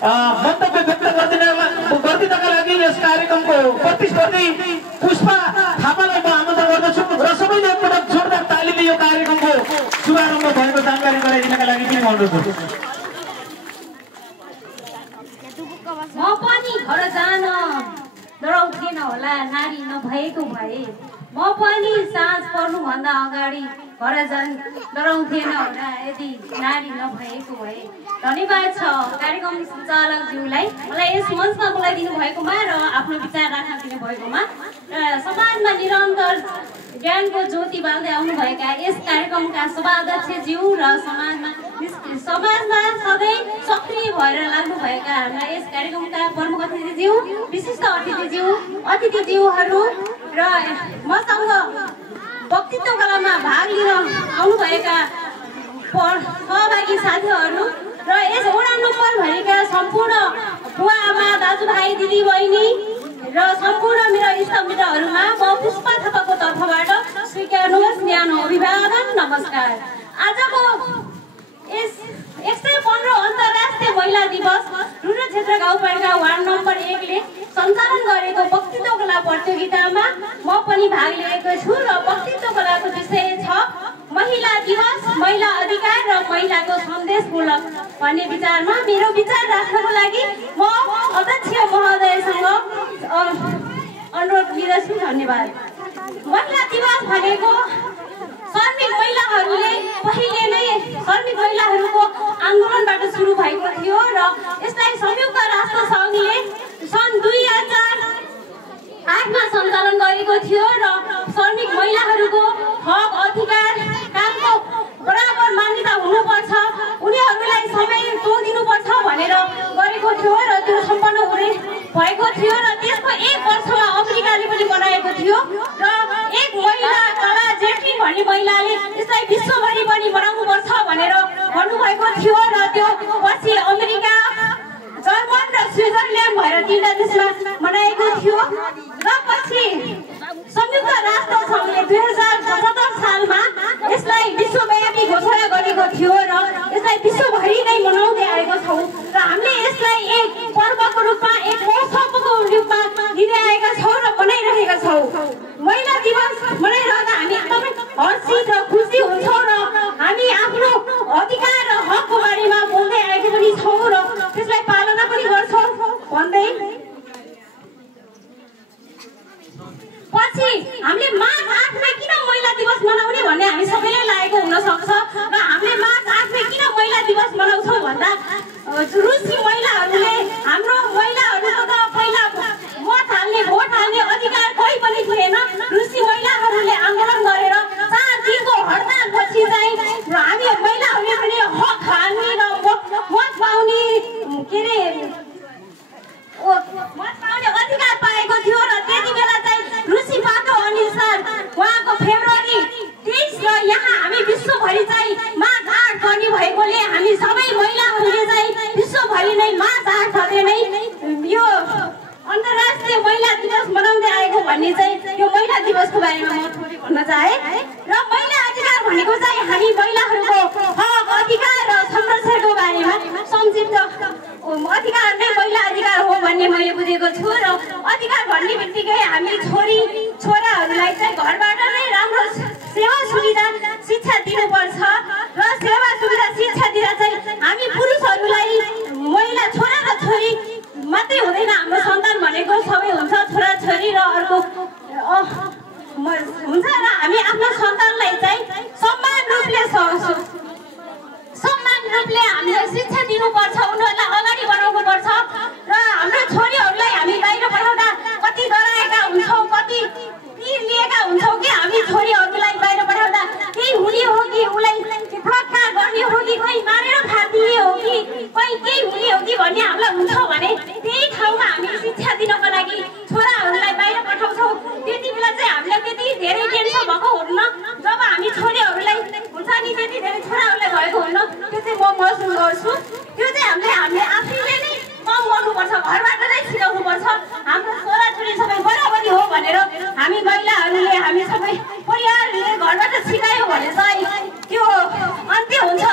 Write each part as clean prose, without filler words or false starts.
मन्तव्य व्यक्त गरिदिनका लागि यस कार्यक्रमको प्रतिस्पर्धी पुष्पा थापालाई म आमन्त्रण गर्दछु र सबैले एकपटक जोरदार तालीले यो कार्यक्रमको शुभारम्भ भएको जानकारी गराइदिनका लागि पनि अनुरोध गर्छु। म पनि घर जान डराउँथेन होला नारी नभएको भए, म पनि साँझ पर्नुभन्दा अगाडि घर जान डराउँथेन होला यदि नारी नभएको भए। धन्यवाद छ कार्यक्रम चालकज्यूलाई मलाई यस मञ्चमा बोलाइदिनु भएकोमा र आफ्नो विचार राख्न दिनु भएकोमा। समाजमा निरन्तर ज्ञानको ज्योति बाल्दै आउनुभएका यस कार्यक्रमका सभाध्यक्षज्यू र समाजमा सधैँ सक्रिय भएर लाग्नुभएका हाम्रा यस कार्यक्रमका प्रमुख अतिथिज्यू, विशिष्ट अतिथिज्यूहरू र मसँग वक्तित्व कलामा भाग लिन आउनुभएका सहभागी साथीहरू र यस वडा नम्बर भएका सम्पूर्ण बुवा आमा दाजुभाइ दिदी बहिनी र सम्पूर्ण मेरो इष्टमित्रहरूमा म पुष्पा थापाको तर्फबाट स्वीकार्नुहोस् न्यानो अभिवादन, नमस्कार। आजको यस 115 अन्तर्राष्ट्रिय महिला दिवस रुद्र क्षेत्र गाउँपालिका वार्ड नम्बर 1 ले सञ्चालन गरेको वक्तित्व कला प्रतियोगितामा म पनि भाग लिएको छु र वक्तित्व कलाको विषय छ महिला दिवस, महिला अधिकार र महिलाको सन्देशमूलक भन्ने विचारमा मेरो विचार राख्नको लागि म अध्यक्ष महोदयसँग अनुरोध लिँदछु। धन्यवाद। महिला दिवस भनेको श्रमिक महिलाहरूले पहिले नै श्रमिक महिलाहरूको आन्दोलनबाट सुरु भएको थियो र यसलाई संयुक्त राष्ट्र सङ्घले सन् 2008मा सञ्चालन गरेको थियो र श्रमिक महिलाहरूको हक, अधिकार, कामको बराबर मान्यता हुनुपर्छ, उनीहरूलाई समय तोकिदिनुपर्छ भनेर गरेको थियो र त्यो सम्पन्न हुने भएको थियो र त्यसको 1 वर्षमा अमेरिकाले पनि बनाएको थियो र एक महिला कला जेठी भन्ने महिलाले यसलाई विश्वभरि पनि बनाउनुपर्छ भनेर भन्नुभएको थियो र त्यो पछि अमेरिका, जर्मन र स्विजरल्यान्ड भएर 3 देशमा मनाएको थियो र पछि संयुक्त राष्ट्र सङ्घले 2077 सालमा यसलाई विश्वव्यापी घोषणा गरेको थियो र यसलाई विश्वभरि नै मनाउँदै आएको छौँ र हामीले यसलाई एक पर्वको रूपमा, एक महोत्सवको रूपमा लिँदै आएका छौँ र मनाइरहेका छौँ। महिला दिवस मनाइरहँदा हामी एकदमै हर्षित र खुसी हुन्छौँ र हामी आफ्नो अधिकार र हकको बारेमा बोल्दै आएका पनि छौँ र त्यसलाई पालना पनि गर्छौँ भन्दै पछि हामीले मार्च 8मा किन महिला दिवस मनाउने भन्ने हामी सबैलाई लागेको हुन सक्छ र हामीले मार्च 8मा किन महिला दिवस मनाउँछौँ भन्दा रुसी महिलाहरूले हाम्रो महिलाहरूको त पहिला भोट हाल्ने अधिकार कोही पनि थिएन। रुसी महिलाहरूले आन्दोलन गरेर 4 दिनको हडतालपछि चाहिँ हामी महिलाहरूले पनि हक हाल्ने र मत पाउने अधिकार पाएको थियो र त्यति बेला चाहिँ रुसी पातो अनुसार उहाँको फेब्रुअरी 23 र यहाँ हामी विश्वभरि चाहिँ मार्च 8 गर्ने भएकोले हामी सबै महिलाहरूले चाहिँ विश्वभरि नै मार्च 8 गते नै यो अन्तर्राष्ट्रिय महिला दिवस मनाउँदै आएको भन्ने चाहिँ यो महिला दिवसको बारेमा म थोरै भन्न चाहे र महिला अधिकार भनेको चाहिँ हामी महिलाहरूको हक, अधिकार र संरक्षणको बारेमा संक्षिप्त अधिकार नै महिला अधिकार हो भन्ने मैले बुझेको छु र अधिकार भन्ने बित्तिकै हामी छोराहरूलाई चाहिँ घरबाट नै राम्रो सेवा सुविधा शिक्षा दिनुपर्छ र सेवा सुविधा शिक्षा दिँदा चाहिँ हामी पुरुषहरूलाई महिला छोरा र छोरी मात्रै हुँदैन, हाम्रो सन्तान भनेको सबै हुन्छ, छोरा छोरी र अर्को हुन्छ र हामी आफ्नो सन्तानलाई चाहिँ समान रूपले हामीले शिक्षा दिनुपर्छ, उनीहरूलाई अगाडि बढाउनुपर्छ र हाम्रो छोरीहरूलाई हामी बाहिर पठाउँदा कति डराएका हुन्छौँ, कति पिर लिएका हुन्छौँ कि हामी छोरीहरूलाई बाहिर पठाउँदा केही हुने हो कि उसलाई बलात्कार गर्ने हो कि कोही मारेर फालिदिने हो कि कोही केही हुने हो कि भन्ने हामीलाई हुन्छ भने त्यही ठाउँमा हामी शिक्षा दिनको लागि छोराहरूलाई बाहिर पठाउँछौँ। त्यति बेला चाहिँ हामीलाई त्यति धेरै टेन्सन भएको हुन्न, जब हामी छोरीहरूलाई हुन्छ नि त्यति धेरै छोराहरूलाई भएको हुन्न, त्यो चाहिँ म महसुस गर्छु। त्यो चाहिँ हामीले आफैले नै कम गर्नुपर्छ, घरबाट नै सिकाउनुपर्छ। हाम्रो छोराछोरी सबै बराबरी हो भनेर हामी महिलाहरूले, हामी सबै परिवारले घरबाट सिकायो भने चाहिँ त्यो अन्त्य हुन्छ।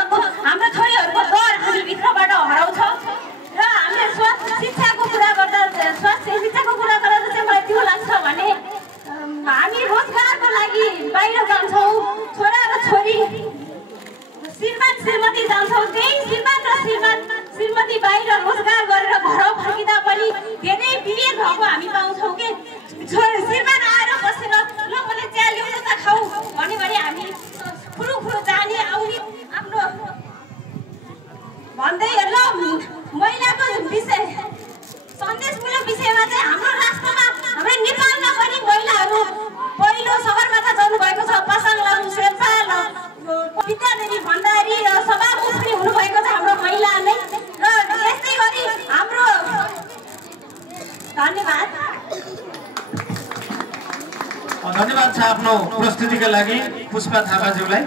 हाम्रो छोरीहरूको डर हामी भित्रबाट हराउँछ र हामीले श्रीमान श्रीमती जान्छौँ त्यही श्रीमान र श्रीमती बाहिर रोजगार गरेर घर फर्किँदा पनि धेरै विभेद भएको हामी पाउँछौँ के श्रीमान आएर बसेर ल मैले चिया ल्याउनु त खाऊ भन्यो भने हामी खुरुखुरु जाने आउने आफ्नो भन्दै ल महिलाको विषय सन्देशमूलक विषयमा चाहिँ हाम्रो राष्ट्रमा हाम्रो नेपालमा पनि महिलाहरू पहिलो सगरमाथा जानुभएको छ पासाङ लामु शेर्पा विद्यादेवी भण्डारी र सभामुख पनि हुनुभएको छ हाम्रो महिला नै र यस्तै गरी हाम्रो धन्यवाद छ आफ्नो प्रस्तुतिका लागि पुष्पा थापाज्यूलाई।